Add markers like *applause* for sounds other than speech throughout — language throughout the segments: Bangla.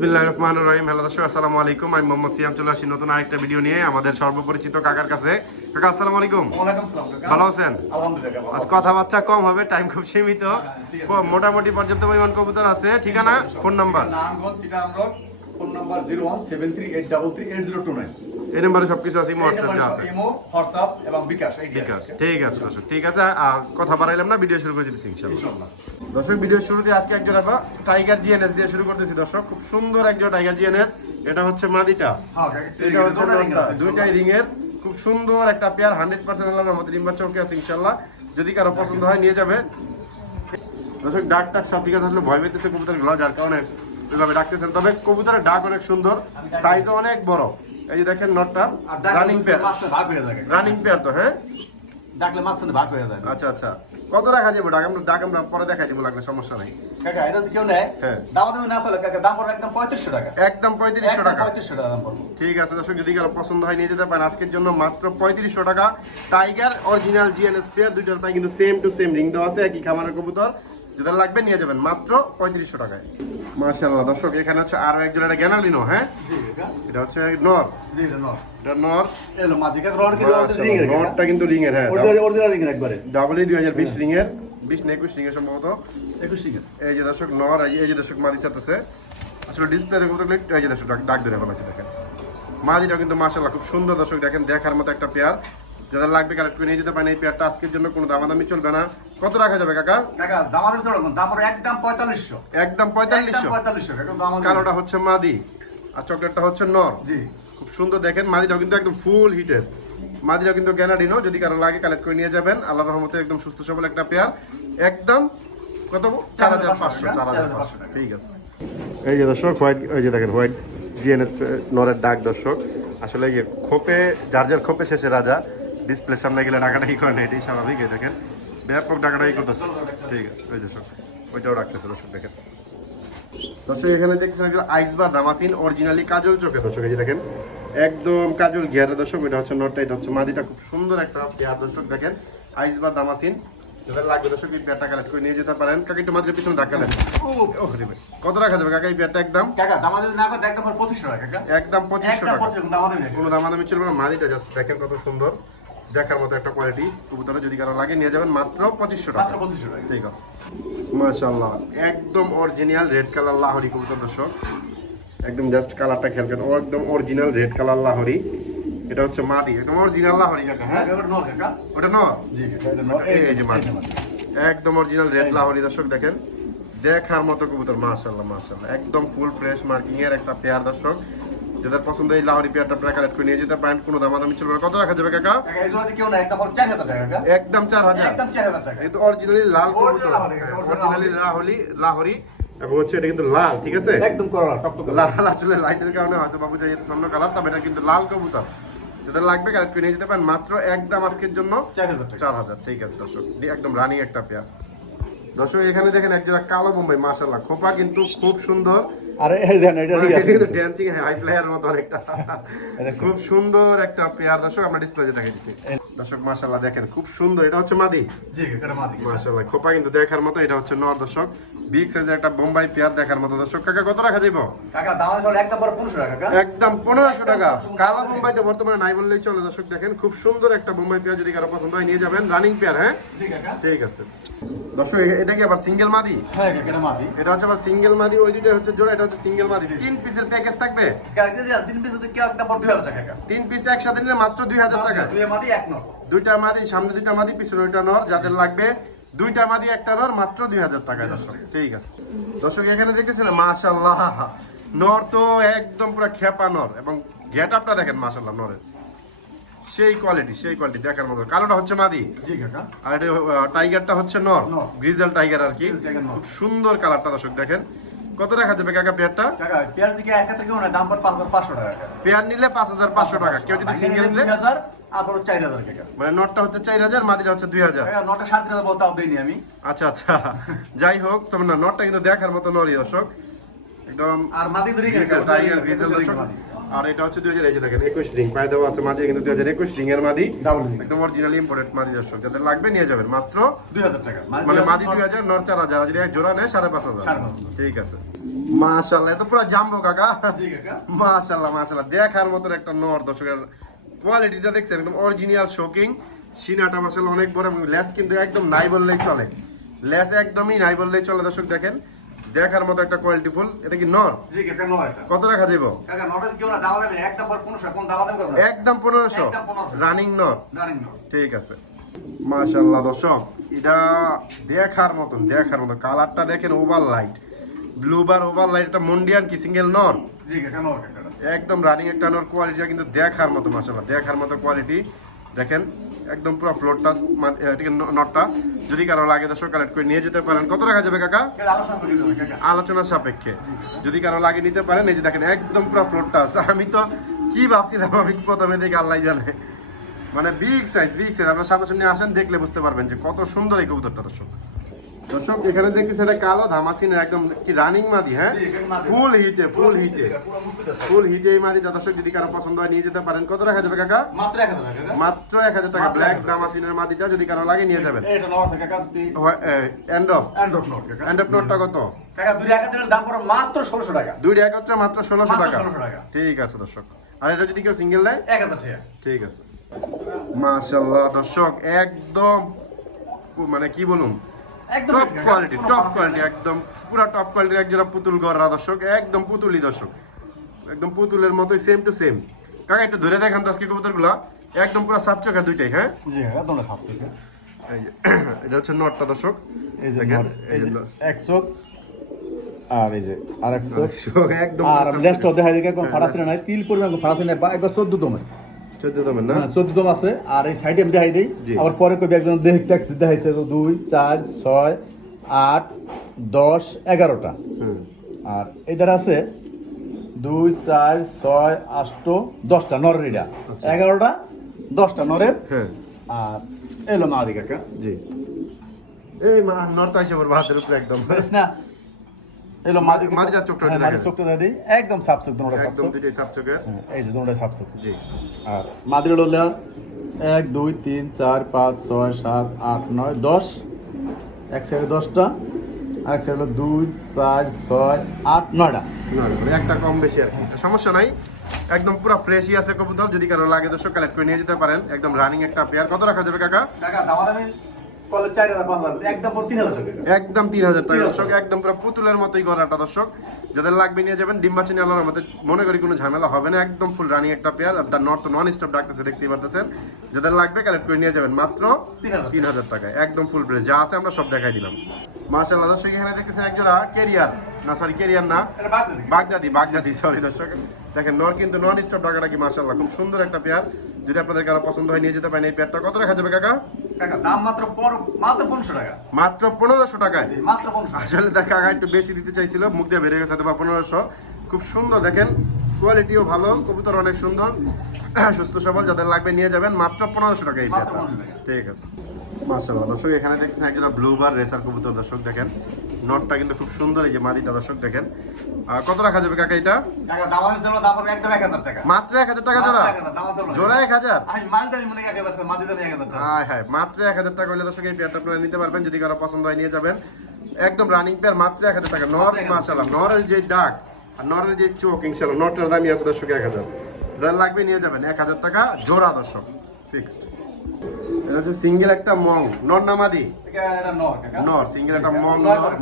বিসমিল্লাহ রহমান রহিম। হ্যালো দর্শক আসসালামু আলাইকুম। আমি মোহাম্মদ সিয়াম চলে আসি নতুন আরেকটা ভিডিও নিয়ে আমাদের সর্বপরিচিত কাকার কাছে। কাকা আসসালামু আলাইকুম। ভালো আছেন? আজ কথাবার্তা কম হবে টাইম খুব সীমিত। আছে। ক- মোটামুটি পর্যাপ্ত পরিমাণ কবুতর আছে। ঠিকানা? Phone number? সেভেন থ্রি 01738338029 এই নাম্বারে সবকিছু আছে হোয়াটসঅ্যাপ আছে। ইমো, হোয়াটসঅ্যাপ এবং বিকাশ এই ঠিক আছে আছে। ঠিক আছে দর্শক ঠিক আছে আর কথা বাড়াইলাম না ভিডিও শুরু করে দিচ্ছি ইনশাআল্লাহ। দর্শক ভিডিও শুরুতে আজকে একজন আবার টাইগার জিএনএস দিয়ে শুরু করতেছি দর্শক খুব সুন্দর একজন টাইগার জিএনএস এটা হচ্ছে মাদিটা। হ্যাঁ, এটা হচ্ছে দুইটাই রিং এর খুব সুন্দর একটা পেয়ার হান্ড্রেড পার্সেন্ট আল্লাহর মতো ডিম্বা চৌকে আছে ইনশাল্লাহ যদি কারও পছন্দ হয় নিয়ে যাবে। দর্শক ডাক টাক সব ঠিক আছে আসলে ভয় পেতেছে কবুতরগুলো যার কারণে ওইভাবে ডাকতেছেন। তবে কবুতরের ডাক অনেক সুন্দর সাইজও অনেক বড়। এই যে দেখেন নটটা রানিং পেয়ার রানিং পেয়ার তো হ্যাঁ? ডাকলে মাঝখানে ভাগ হয়ে যায়। আচ্ছা আচ্ছা। কত রাখা যাবে? ডাক আমরা ডাক আমরা পরে দেখাই দেবো লাগলে সমস্যা নেই। কাকা, এটা যদি কেউ নেয়, হ্যাঁ। দামাদামি না চলে, কাকা, দাম পড়বে একদম 3500 টাকা। একদম পঁয়ত্রিশশো টাকা। 3500 টাকা দাম পড়বে। ঠিক আছে দর্শক যদি কারও পছন্দ হয় নিয়ে যেতে পারেন। আজকের জন্য মাত্র পঁয়ত্রিশশো টাকা। টাইগার অরিজিনাল জিএনএস পেয়ার দুইটার পায়ে কিন্তু সেম টু সেম রিং দেওয়া আছে একই খামারের কবুতর। যেটা লাগবে নিয়ে যাবেন মাত্র পঁয়ত্রিশশো টাকায়। মাশাআল্লাহ দর্শক এখানে হচ্ছে আরও একজন এটা গ্যানালিনো হ্যাঁ? এটা। হচ্ছে নর। জি, এটা নর। এটা নর। এলো মাদি, রড কিন্তু আমাদের এর, কাকা। কিন্তু রিং এর হ্যাঁ এর একবারে। রিং এর বিশ না একুশ রিং এর সম্ভবত। 21 ring এর। এই যে দর্শক নর এই- এই যে দর্শক মাদি চাচ্ছে আসলে এই যে দর্শক ডাক- ডাক ধরে ফেলাইছে দেখেন। মাদিটা কিন্তু মাশাআল্লাহ খুব সুন্দর দর্শক দেখেন দেখার মতো একটা পেয়ার যাদের লাগবে কালেক্ট করে নিয়ে যেতে পারেন। এই পেয়ারটা আজকের জন্য কোনো দামাদামি চলবে না। কত রাখা যাবে কাকা? কাকা, দামাদামি চলে কোন? দাম একদম 4500 একদম পঁয়তাল্লিশশো? একদম 4500 কাকা, কালোটা হচ্ছে মাদি আর চকলেটটা হচ্ছে নর। জি। খুব সুন্দর দেখেন মাদিটাও কিন্তু একদম ফুল হিটের মাদিটাও কিন্তু গ্যানাডিনো যদি কারও লাগে কালেক্ট করে নিয়ে যাবেন। আল্লাহ রহমতে একদম সুস্থ সবল একটা পেয়ার একদম কত চার হাজার পাঁচশো চার হাজার পাঁচশো ঠিক আছে। এই যে দর্শক হোয়াইট এই যে দেখেন হোয়াইট জিএনএস নরের ডাক দর্শক। আসলে এই যে খোপে যার যার খোপে শেষে রাজা। ডিসপ্লের সামনে গেলে ডাকাডাকি করে না এটাই স্বাভাবিক এই দেখেন। ব্যাপক ডাকাডাকি করতেছে। ঠিক আছে ওই দর্শক ওইটাও রাখতেছে দর্শক দেখেন। দর্শক এখানে দেখছেন একজন আইসবার দামাসিন অরিজিনালি কাজল চোখে। দর্শক এই যে দেখেন একদম কাজল দর্শক এটা হচ্ছে নটটা এটা হচ্ছে মাদিটা খুব সুন্দর একটা পেয়ার দর্শক দেখেন। আইসবার দামাসিন যাদের লাগবে দর্শক এই পেয়ারটা কালেক্ট করে নিয়ে যেতে পারেন। কাকা একটু মাদির পিছনে ধাক্কা দেন। ও ভাই। কত রাখা যাবে কাকা এই পেয়ারটা একদম? কাকা দামাদামি না করে একদম পঁচিশশো টাকা কাকা। একদম পঁচিশশো টাকা। কোনো দামাদামি চলবে না মাদিটা জাস্ট দেখেন কত সুন্দর। দেখার মতো একটা কোয়ালিটি কবুতরে যদি কারও লাগে নিয়ে যাবেন মাত্র পঁচিশশো টাকা। পঁচিশশো টাকা। ঠিক আছে। মাশাআল্লাহ একদম অরিজিনাল রেড কালার লাহরি কবুতর দর্শক। একদম জাস্ট কালারটা খেয়াল করেন ও একদম অরিজিনাল রেড কালার লাহরি। এটা হচ্ছে মাদি একদম অরিজিনাল লাহরি কাকা হ্যাঁ? নর কাকা? ওটা জি নর। এই এই যে মাদি। একদম অরিজিনাল রেড লাহরি দর্শক দেখেন। দেখার মতো কবুতর মাশাআল্লাহ মাশাআল্লাহ। একদম ফুল ফ্রেশ মার্কিং এর একটা পেয়ার দর্শক। যাদের পছন্দ এই লাহরি পেয়ারটা আপনারা কালেক্ট করে নিয়ে যেতে পারেন কোনো দামাদামি চলবে কত রাখা যাবে কাকা? একদম চার হাজার অরিজিনালি লাল অরিজিনালি লাহরি লাহরি এবং হচ্ছে এটা কিন্তু লাল ঠিক আছে? একদম করলা টকটক লাল আসলে লাইটের কারণে হয়তো বাবু যাই অন্য কালার তবে এটা কিন্তু লাল কবুতর। যাদের লাগবে কালেক্ট করে নিয়ে যেতে পারেন মাত্র একদম আজকের জন্য চার হাজার চার হাজার ঠিক আছে দর্শক। একদম রানি একটা পেয়ার। দর্শক এখানে দেখেন একজোড়া কালো বোম্বাই মাশাল্লাহ খোপা কিন্তু খুব সুন্দর। আরে দেন এটা ঠিক ড্যান্সিং হাই প্লেয়ার মতো অনেকটা। খুব সুন্দর একটা পেয়ার দর্শক আমরা ডিসপ্লেতে দেখে দিচ্ছি দর্শক মাশাল্লাহ দেখেন খুব সুন্দর। এটা হচ্ছে মাদি। জি এটা মাদি। মাশাআল্লাহ খোপা কিন্তু দেখার মতো এটা হচ্ছে নর দর্শক। বিগ সাইজের একটা বোম্বাই পেয়ার দেখার মতো। দর্শক কাকা কত রাখা যাইব কাকা দাম আছে একদম টাকা একদম পনেরোশো টাকা। কালা বোম্বাই তো বর্তমানে নাই বললেই চলে। দর্শক দেখেন খুব সুন্দর একটা বোম্বাই পেয়ার যদি কারও পছন্দ হয় নিয়ে যাবেন। রানিং পেয়ার হ্যাঁ? ঠিক আছে। দর্শক এটা কি আবার সিঙ্গেল মাদি? হ্যাঁ কাকা এটা মাদি। এটা হচ্ছে আবার সিঙ্গেল মাদি। ওই দুইটা হচ্ছে জোড়া এটা হচ্ছে সিঙ্গেল মাদি। তিন পিসের প্যাকেজ থাকবে? দিন পিছু কেউ একদম পর দুই হাজার টাকা কাকা। তিন পিস একসাথে নিলে মাত্র দুই হাজার টাকা। দুই মাদি এক নর। দুইটা মাদি সামনে দুইটা মাদি পিছনে দুইটা নর। যাদের লাগবে দুইটা মাদি একটা নর মাত্র দুই হাজার টাকা দর্শক। ঠিক আছে। দর্শক এখানে দেখেছিলেন মাশাল্লাহ নর তো একদম পুরো খেপা নর এবং গেট আপটা দেখেন মাশাল্লাহ নরের। সেই কোয়ালিটি সেই কোয়ালিটি দেখার মতো। কালোটা হচ্ছে মাদি। জি কাকা। আর এটা টাইগারটা হচ্ছে নর। গ্রিজেল টাইগার আর কি। খুব সুন্দর কালারটা দর্শক দেখেন। কত রাখা যাবে কাকা পেয়ারটা? কাকা পেয়ার দিকে এক হাতে না দাম পর টাকা পেয়ার নিলে টাকা কেউ যদি সিঙ্গেল নিলে মানে নটটা হচ্ছে হচ্ছে আমি। আচ্ছা আচ্ছা। যাই হোক তোমার নটটা কিন্তু দেখার মতো নরি দর্শক। একদম আর মাদি ধরে গেছে দর্শক। আর এটা হচ্ছে দুই হাজার এই যে দেখেন একুশ রিং পায়ে দেওয়া আছে মাদি কিন্তু দুই হাজার একুশ রিং এর মাদি। একদম অরিজিনালি ইম্পোর্টেড মাদি দর্শক যাদের লাগবে নিয়ে যাবেন মাত্র দুই হাজার টাকা। মানে মাদি দুই হাজার নর চার হাজার যদি এক জোড়া নেয় সাড়ে পাঁচ হাজার। ঠিক আছে। মাশাল্লাহ পুরো জাম্বো কাকা। জি কাকা। মাশাল্লাহ মাশাল্লাহ দেখার মতন একটা নর দর্শকের কোয়ালিটিটা দেখছেন একদম অরিজিনাল শোকিং সিনাটা মাশাল্লাহ অনেক বড় এবং লেস কিন্তু একদম নাই বললেই চলে। লেস একদমই নাই বললেই চলে দর্শক দেখেন। দেখার মতো একটা কোয়ালিটি ফুল। এটা কি নর? জি কাকা নয় এটা। কত রাখা যাব কাকা না দাওয়া দেবে। একদম পর পনেরোশো কোন দাওয়া দেবে একদম পনেরোশো। একদম 1500 রানিং নর। জানেন না ঠিক আছে। মাশাল্লাহ দর্শক এটা দেখার মতন দেখার মতন কালারটা দেখেন over light blue bar over light এটা মন্ডিয়ান কি সিঙ্গেল নর? জি কাকা কাকা একদম রানিং একটা নর কোয়ালিটিটা কিন্তু দেখার মতো মাশাল্লাহ দেখার মতো কোয়ালিটি দেখেন একদম পুরো ফ্লোরটা নটটা যদি কারও লাগে দর্শক কালেক্ট করে নিয়ে যেতে পারেন। কত রাখা যাবে কাকা? আলোচনা কাকা। আলোচনা সাপেক্ষে। যদি কারও লাগে নিতে পারেন এই যে দেখেন একদম পুরো ফ্লোরটা আছে। আমি তো কি ভাবছিলাম আমি প্রথমে দেখে আল্লাহ জানে। মানে বিগ সাইজ বিগ সাইজ আপনার সামনে আসেন দেখলে বুঝতে পারবেন যে কত সুন্দর এই কবুতরটা দর্শক। দর্শক এখানে দেখছি সেটা কালো ধামাসিন একদম কি রানিং মাদি হ্যাঁ। ফুল হিটে ফুল হিটে। ফুল হিটে এই মাদি দর্শক যদি কারও পছন্দ হয় নিয়ে যেতে পারেন। কত রাখা যাবে কাকা? মাত্র এক হাজার টাকা মাত্র এক হাজার টাকা। ব্ল্যাক 1000 দামাসিনের মাদিটা যদি কারও লাগে নিয়ে যাবেন। এটা নয় কাকা যদি এন্ড অফ নোট নোটটা কত? কাকা দুই দাম পড়ো মাত্র ষোলোশো টাকা। একত্রে মাত্র ষোলোশো মাত্র টাকা। 1600 টাকা। ঠিক আছে দর্শক। আর এটা যদি কেউ সিঙ্গেল নেয়? এক হাজার টাকা। ঠিক আছে। মাশাল্লাহ দর্শক একদম মানে কি বলুন? একদম টপ কোয়ালিটি টপ কোয়ালিটি একদম পুরো টপ কোয়ালিটির একজোড়া পুতুল গড়রা দর্শক একদম পুতুলি দর্শক। একদম পুতুলের মতোই সেম টু সেম কাকা একটু ধরে দেখান তো আজকে কবুতরগুলো। একদম পুরো সাত চোখের দুইটাই হ্যাঁ? জি কাকা দোনো সাতশো এই যে *coughs* এটা হচ্ছে নটটা দর্শক। এই যে এই যে যে নর। আর এই যে আর একশো দর্শক, একদম আর লেফট দেখা যায় কোন ফাড়া ছিল নাই তিল পরিমাণ ফাড়া ছিল বা একবার চোদ্দ দমে। চোদ্দ দামের না চোদ্দ আছে। আর এই সাইডে আমি দেখাই দিই। আবার পরে কবি একজন দেখ ট্যাক্সি দেখাইছে দুই চার ছয় আট দশ এগারোটা। আর এদের আছে দুই চার ছয় আষ্ট দশটা নরের এটা আচ্ছা। এগারোটা দশটা নরের। হ্যাঁ। আর এলো আদি কাকা। জি। এই মা নর্থ আইসে পড়বে উপরে একদম। না এলো মাদি মাদিটার চোখটা হ্যাঁ, মাদির চোখটা দিই। একদম সাপ চোখ দুটোটা একদম চোখ। দুইটাই সাপ চোখের। হ্যাঁ, এই যে দুটোটা সাপ চোখ। জি। আর মাদির লেয়ার। এক দুই তিন চার পাঁচ ছয় সাত আট নয় দশ। এক সাইডে দশটা আর এক সাইডে হলো দুই চার ছয় আট নয়টা। একটা কম বেশি আর সমস্যা নাই। একদম পুরো ফ্রেশই আছে কবুতর। যদি কারও লাগে দর্শক কালেক্ট করে নিয়ে যেতে পারেন। একদম রানিং একটা পেয়ার কত রাখা যাবে কাকা? টাকা দামা দামি করলে চার হাজার পাঁচ হাজার একদম পর তিন হাজার টাকা। একদম তিন হাজার টাকা। দর্শক একদম পুরো পুতুলের মতোই গড়াটা দর্শক। যাদের লাগবে নিয়ে যাবেন ডিম্বাচিনি আল্লাহর মধ্যে মনে করি কোনো ঝামেলা হবে না। একদম ফুল রানিং একটা পেয়ার নর্থ নন স্টপ ডাকতেছে দেখতেই পারতেছেন। যাদের লাগবে কালেক্ট করে নিয়ে যাবেন। মাত্র তিন হাজার টাকায়। একদম ফুল প্রেস যা আছে আমরা সব দেখাই দিলাম। মার্শাল্লাহ দর্শক এখানে দেখতেছেন একজোড়া কেরিয়ার না সরি কেরিয়ার না। বাগদাদি। বাগদাদি সরি দর্শক। দেখেন নর কিন্তু নন স্টপ টাকাটা কি মার্শাল্লাহ খুব সুন্দর একটা পেয়ার। যদি আপনাদের কারও পছন্দ হয় নিয়ে যেতে পারেন এই পেয়ারটা কত রাখা যাবে কাকা? দাম মাত্র মাত্র পনেরোশো টাকা। মাত্র পনেরোশো টাকায়? জি, মাত্র পনেরোশো আসলে দেখ কাকা একটু বেশি দিতে চাইছিল মুখ দিয়ে বেড়ে গেছে পনেরোশো। খুব সুন্দর দেখেন। কোয়ালিটিও ভালো কবুতর অনেক সুন্দর *clears throat* সুস্থ সবল যাদের লাগবে নিয়ে যাবেন মাত্র পনেরোশো টাকা এই মাত্র পেয়ারটা 1500 টাকা। ঠিক আছে। মার্শাল্লাহ দর্শক এখানে দেখছেন একজন ব্লু বার রেসার কবুতর দর্শক দেখেন। নটটা কিন্তু খুব সুন্দর এই যে মাদিটা দর্শক দেখেন। কত রাখা যাবে কাকা এটা? মাত্র এক হাজার টাকা জোড়া? মাত্র 1000 দাম আছে বলো। জোড়া এক হাজার? হ্যাঁ হ্যাঁ মাত্র এক হাজার টাকা হলে দর্শক এই পেয়ারটা আপনারা নিতে পারবেন যদি কারও পছন্দ হয় নিয়ে যাবেন। একদম রানিং পেয়ার মাত্র এক হাজার টাকা। নর মাসাল্লাহ নরের যে ডাক আর নরের যে চোখ ইনশাল্লাহ নটটার দামই আছে দর্শক এক হাজার। যার লাগবে নিয়ে যাবেন এক হাজার টাকা জোড়া দর্শক ফিক্সড এটা হচ্ছে সিঙ্গেল একটা মং নর নামাদি নর সিঙ্গেল একটা মং নর।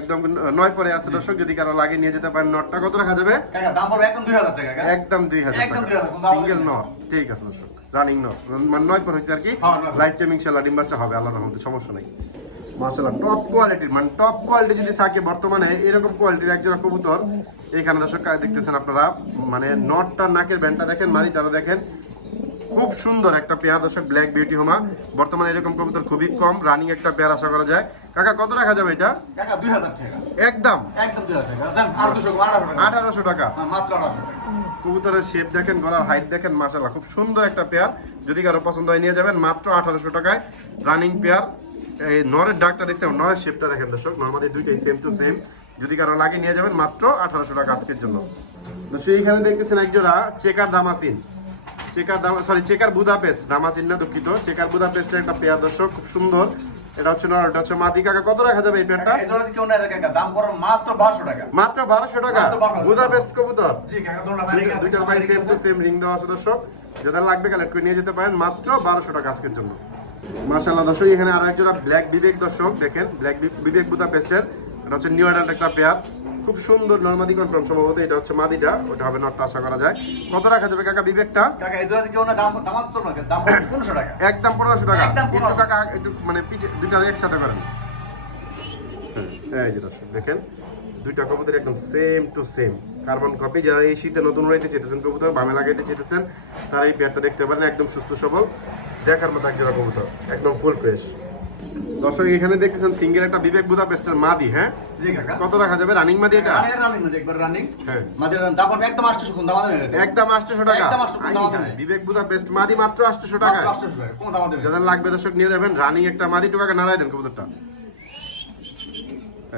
একদম নয় পরে আছে দর্শক যদি কারও লাগে নিয়ে যেতে পারেন নটটা কত রাখা যাবে? দাম পড়বে একদম দুই হাজার টাকা একদম দুই হাজার একদম টাকা। 2000 কোনো দাম সিঙ্গেল। নর ঠিক আছে দর্শক। রানিং নর। মানে নয় পর হয়েছে আর কি। হ্যাঁ, পর। লাইফ টাইম ইনশাল্লাহ ডিম বাচ্চা হবে আল্লাহর রহমতে সমস্যা নেই। মাশাআল্লাহ টপ কোয়ালিটির মানে টপ কোয়ালিটি যদি থাকে বর্তমানে এরকম কোয়ালিটির একজোড়া কবুতর। এখানে দর্শক দেখতেছেন আপনারা মানে নটটা নাকের ব্যান্ডটা দেখেন মারি তারা দেখেন। খুব সুন্দর একটা পেয়ার দর্শক ব্ল্যাক বিউটি হোমা। বর্তমানে এরকম কবুতর খুবই কম রানিং একটা পেয়ার আশা করা যায়। কাকা কত রাখা যাবে এটা? একদম? আঠারোশো টাকা? হ্যাঁ, মাত্র আঠারোশো টাকা। কবুতরের শেপ দেখেন গলার হাইট দেখেন মাসাল্লাহ খুব সুন্দর একটা পেয়ার। যদি কারও পছন্দ হয় নিয়ে যাবেন মাত্র আঠারোশো টাকায় রানিং পেয়ার। এই নরের ডাকটা দেখছেন নরের শেপটা দেখেন দর্শক। নর্মালি দুইটাই সেম টু সেম যদি কারও লাগে নিয়ে যাবেন মাত্র আঠারোশো টাকা আজকের জন্য। দর্শক দেখতেছেন এক জোড়া চেকার দামাসিন। চেকার দাম সরি চেকার বুদাপেস্ট দামাসিন না দুঃখিত। চেকার বুদাপেস্টের একটা পেয়ার দর্শক খুব সুন্দর। এটা হচ্ছে নর এটা হচ্ছে মাদি কাকা। কত রাখা যাবে এই পেয়ারটা এই জোড়া কেউ নেই কাকা দাম মাত্র বারোশো টাকা। মাত্র বারোশো টাকা? মাত্র 1200 বুদাপেস্ট কবুতর? জি কাকা গেছে ভাই সেম টু সেম রিং দেওয়া আছে দর্শক। যাদের লাগবে কালেক্ট করে নিয়ে যেতে পারেন মাত্র বারোশো টাকা আজকের জন্য। মাশাল্লাহ দর্শক এখানে আরও একজোড়া ব্ল্যাক বিবেক দর্শক দেখেন ব্ল্যাক বিবেক বুদা পেস্টের এটা হচ্ছে নিউ অ্যাডাল্ট একটা পেয়ার খুব সুন্দর নর্মাদি কনফার্ম সম্ভবত এটা হচ্ছে মাদিটা ওটা হবে নটটা আশা করা যায়। কত রাখা যাবে কাকা বিবেকটা কাকা এই জোড়া কেউ না দাম দাম তো না দাম পড়ো পনেরোশো টাকা। একদম পনেরোশো টাকা। একদম একটু 1500 টাকা। একটু মানে পিছে দুইটা একসাথে করেন। হ্যাঁ, এই যে দর্শক দেখেন দুইটা কবুতর একদম same to same carbon copy যারা এই শীতে নতুন রাইতে চেতেছেন কবুতর বামে লাগাইতে চেতেছেন তারা এই পেয়ারটা দেখতে পারেন একদম সুস্থ সবল। দেখার মতো একজোড়া কবুতর একদম ফুল ফ্রেশ দর্শক এখানে দেখতেছেন সিঙ্গেল একটা বিবেক বুদা পেস্টের মাদি হ্যাঁ? জি কাকা। কত রাখা যাবে? রানিং মাদি এটা? রানিং রানিং একবার রানিং হ্যাঁ। মাদি পড়বে একদম 800 কোন দাম এটা একদম আটশোশো টাকা। একদম 800 কোন দাম দেবে বিবেক বুদা পেস্ট মাদি মাত্র আটশোশো টাকা। মাত্র 800 টাকা কোন দাম দেবে যাদের লাগবে দর্শক নিয়ে যাবেন। রানিং একটা মাদি টোকাকে নাড়াই দেন কবুতরটা।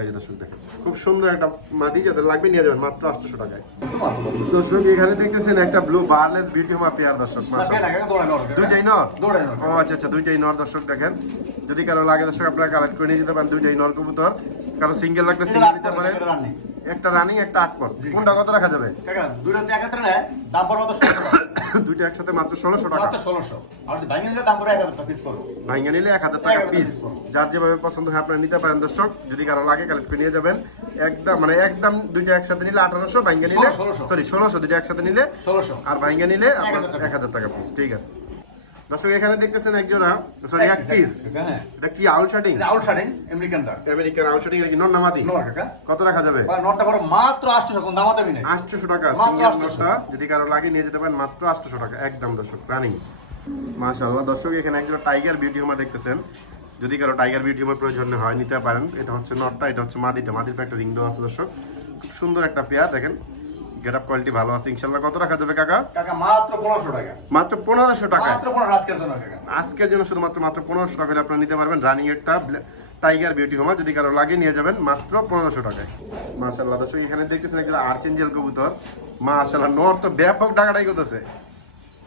এই যে দর্শক দেখেন খুব সুন্দর একটা মাদি যাদের লাগবে নিয়ে যাবেন মাত্র আটশোশো টাকায়। দর্শক এখানে দেখতেছেন একটা blue barless beauty homer pair দর্শক দুইটাই নর? ও আচ্ছা আচ্ছা দুইটাই নর দর্শক দেখেন। যদি কারও লাগে দর্শক আপনারা কালেক্ট করে নিয়ে যেতে পারেন দুইটাই নর কবুতর। কারও সিঙ্গেল লাগলে সিঙ্গেল নিতে পারেন। একটা রানিং একটা আট পর জি। কোনটা কত রাখা যাবে? কাকা দুইটা যদি একাত্রে নেয় দাম পড়বে মাত্র 1600 টাকা। *coughs* দুইটা একসাথে মাত্র ষোলোশো টাকা। মাত্র 1600 আর যদি ভাঙে নিলে দাম পড়বে 1000 টাকা পিস পড়বে। ভাইঙ্গা নিলে এক হাজার টাকা পিস যার যেভাবে পছন্দ হয় আপনারা নিতে পারেন দর্শক। যদি কারও লাগে কালেক্ট করে নিয়ে যাবেন। একদম মানে একদম দুইটা একসাথে নিলে আঠারোশো ভাইঙ্গা নিলে সরি ষোলোশো দুইটা একসাথে নিলে 1600 আর ভাইঙ্গা নিলে আপনার 1000 এক হাজার টাকা পিস ঠিক আছে। দর্শক এখানে দেখতেছেন এক জোড়া সরি এক পিস এটা কি আউল শার্টিং? আমেরিকান আমেরিকান আউল কি নামাদি নর কত রাখা যাবে? বা নটটা পড়বে মাত্র 800 কোন দাম দেবে না আটশোশো টাকা মাত্র 800 নোটটা যদি কারও লাগে নিয়ে যেতে পারেন মাত্র আটশোশো টাকা একদম দর্শক রানিং মাশাআল্লাহ দর্শক এখানে একজন টাইগার বিউটি হোমা দেখতেছেন। যদি কারও টাইগার বিউটি হোমার প্রয়োজন হয় নিতে পারেন। এটা হচ্ছে নটটা এটা হচ্ছে মাদিটা। মাদির একটা রিং দেওয়া আছে দর্শক। খুব সুন্দর একটা পেয়ার দেখেন। গেট আপ কোয়ালিটি ভালো আছে ইনশাল্লাহ। কত রাখা যাবে কাকা? কাকা মাত্র 1500 টাকা। মাত্র পনেরোশো টাকা? মাত্র 15 আজকের জন্য কাকা। আজকের জন্য শুধুমাত্র মাত্র পনেরোশো টাকা হলে আপনারা নিতে পারবেন। রানিং টা টাইগার বিউটি হোমা যদি কারও লাগে নিয়ে যাবেন মাত্র পনেরোশো টাকায়। মাশাল্লাহ দর্শক এখানে দেখতেছেন একজন আর্চেঞ্জেল কবুতর। মাশাল্লাহ নর তো ব্যাপক ডাকাটাই করতেছে।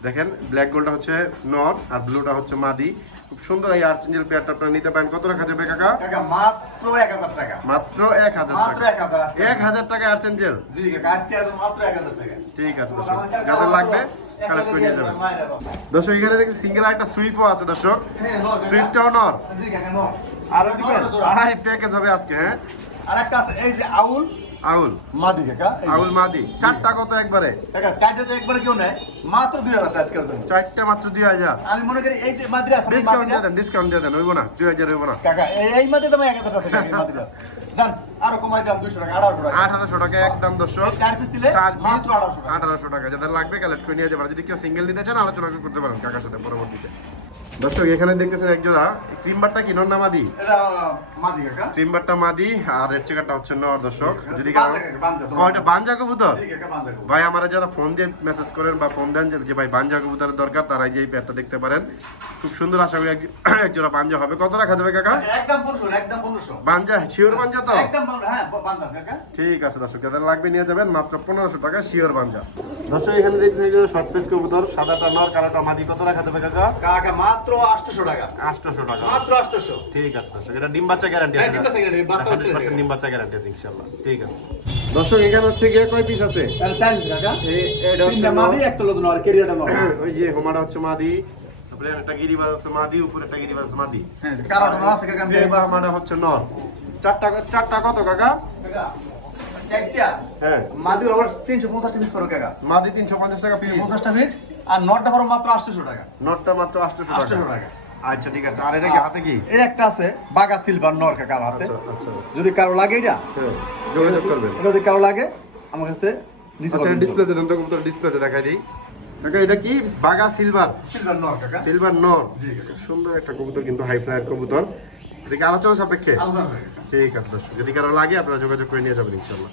দেখেন ব্ল্যাক গোল্ডটা হচ্ছে নর আর ব্লুটা হচ্ছে মাদি। খুব সুন্দর এই আর্চেঞ্জেল পেয়ারটা আপনারা নিতে পারেন। কত রাখা যাবে কাকা? কাকা মাত্র 1000 টাকা। মাত্র এক হাজার মাত্র টাকা। 1000 আজকে। এক হাজার টাকা আর্চেঞ্জেল জি কাকা আজকে আজ মাত্র 1000 টাকা। ঠিক আছে যাদের লাগবে কালেক্ট করে নিয়ে যাবেন। দর্শক এখানে দেখি সিঙ্গেল একটা সুইফও আছে দর্শক। হ্যাঁ নর সুইফটাও নর জি কাকা নর আর আড়াই প্যাকেজ হবে আজকে হ্যাঁ? আরেকটা আছে এই যে আউল। আউল। মাদি কাকা আউল মাদি। চারটা কত একবারে? কাকা চারটে তো একবার কেউ নেয় মাত্র 2000 টাকা আজকের জন্য। চারটা মাত্র দুই হাজার। আমি মনে করি এই যে আছে ডিসকাউন্ট দিয়ে দেন ডিসকাউন্ট দিয়ে দেন হইব না দুই হাজার হইব না। কাকা এই এই মাদ্রাস দাম 1000 টাকা আছে কাকা জান আরও কমাই দাম 200 টাকা 1800 টাকা। আঠারোশো টাকা একদম দর্শক। চার পিস দিলে মাত্র 1800 টাকা। আঠারোশো টাকা। যাদের লাগবে কালেক্ট করে নিয়ে যাবেন যদি কেউ সিঙ্গেল নিতে চান আলোচনা করতে পারেন কাকার সাথে পরবর্তীতে। দর্শক এখানে দেখতেছেন একজোড়া। ক্রিমবারটা কি? নর না মাদি? এটা মাদি কাকা। মাদি আর রেড চেকারটা হচ্ছে নর দর্শক। যদি কাকা, বাঞ্জা, কবুতর। ভাই আমরা যারা ফোন দিয়ে মেসেজ করেন বা ফোন দেন যে- ভাই বাঞ্জা কবুতরের দরকার তারাই যে এই প্যাডটা দেখতে পারেন। খুব সুন্দর আশা করি এক- *coughs* একজোড়া বাঞ্জা হবে। কত রাখা যাবে কাকা? একদম 1500 একদম 1500 বাঞ্জা শিওর বাঞ্জা তো? একদম হ্যাঁ বাঞ্জা কাকা। ঠিক আছে দর্শক যাদের লাগবে নিয়ে যাবেন মাত্র পনেরোশো টাকা শিওর বাঞ্জা। দর্শক এখানে দেখছি শর্ট পিস কবুতর সাদাটা নর কালোটা মাদি। কত রাখা যাবে কাকা? কাকা মাত্র 800 টাকা। আটশোশো টাকা। মাত্র 800 ঠিক আছে দর্শক এটা ডিম বাচ্চা গ্যারান্টি হ্যাঁ, আছে ডিম বাচ্চা guarantee, বাচ্চা হচ্ছে। ডিম বাচ্চা গ্যারান্টি আছে ইনশাল্লাহ। ঠিক আছে। দর্শক এখানে হচ্ছে গিয়ে কয় পিস আছে? তাহলে চাইনিজ কাকা এই- এটা হচ্ছে তিনটা মাদি একটা লতুন আর কেরিয়াটা নর ওই যে হোমাটা হচ্ছে মাদি তারপরে একটা গিরিবাজ আছে মাদি উপরে একটা গিরিবাজ মাদি। হ্যাঁ কারাটা আছে কাকা? এই বাহামাটা হচ্ছে নর। চারটা চারটা কত কাকা? কাকা চারটা। হ্যাঁ। মাদির ওভার 350 পিস করো কাকা। মাদি তিনশো পঞ্চাশ টাকা পিস 50টা পিস আর নটটা করো মাত্র 800 টাকা। নটটা মাত্র আটশোশো 800 টাকা টাকা। আচ্ছা ঠিক আছে। আর এটা কি হাতে কি? এই একটা আছে বাগা সিলভার নর কাকা হাতে। যদি কারও লাগে এটা হ্যাঁ, যোগাযোগ করবেন। এটা যদি কারও লাগে আমার কাছে নিতে আচ্ছা পারবেন। ডিসপ্লেতে দেন তো কবুতর ডিসপ্লেতে দেখাই দিই। কাকা এটা কি? বাগা সিলভার সিলভার নর কাকা। সিলভার নর। জি সুন্দর একটা কবুতর কিন্তু হাই ফ্লায়ার কবুতর। এটা আলোচনা সাপেক্ষে। ঠিক আছে দর্শক যদি কারও লাগে আপনারা যোগাযোগ করে নিয়ে যাবেন ইনশাল্লাহ